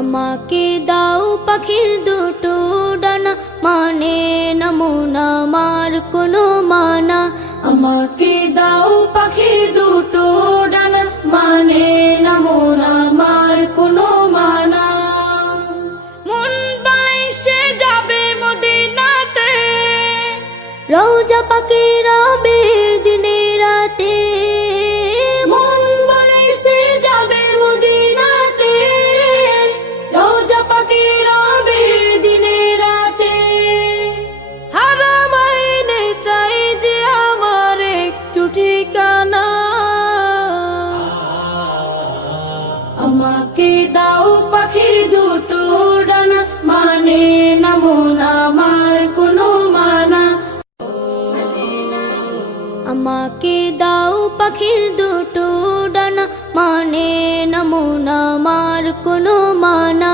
আমাকে দাও পাখির দুটো ডানা, মানে না মন আমার কোনো মানা। আমাকে দাও পাখির দুটো ডানা, মানে না মন আমার কোনো মানা। মন বাইসে যাবে মদিনাতে, রওজা পাকে রবে দিনে রাতে। মন বাইসে যাবে মদিনাতে, রওজা পাকে রবে দিনে রাতে। হারাম আইনে চাই যে আমার একটু ঠিকানা। আমাকে দাও পাখির দুটো ডানা, মানে না মন আমার কোনো মানা। আমাকে দাও পাখির দুটো ডানা, মানে না মন আমার কোনো মানা।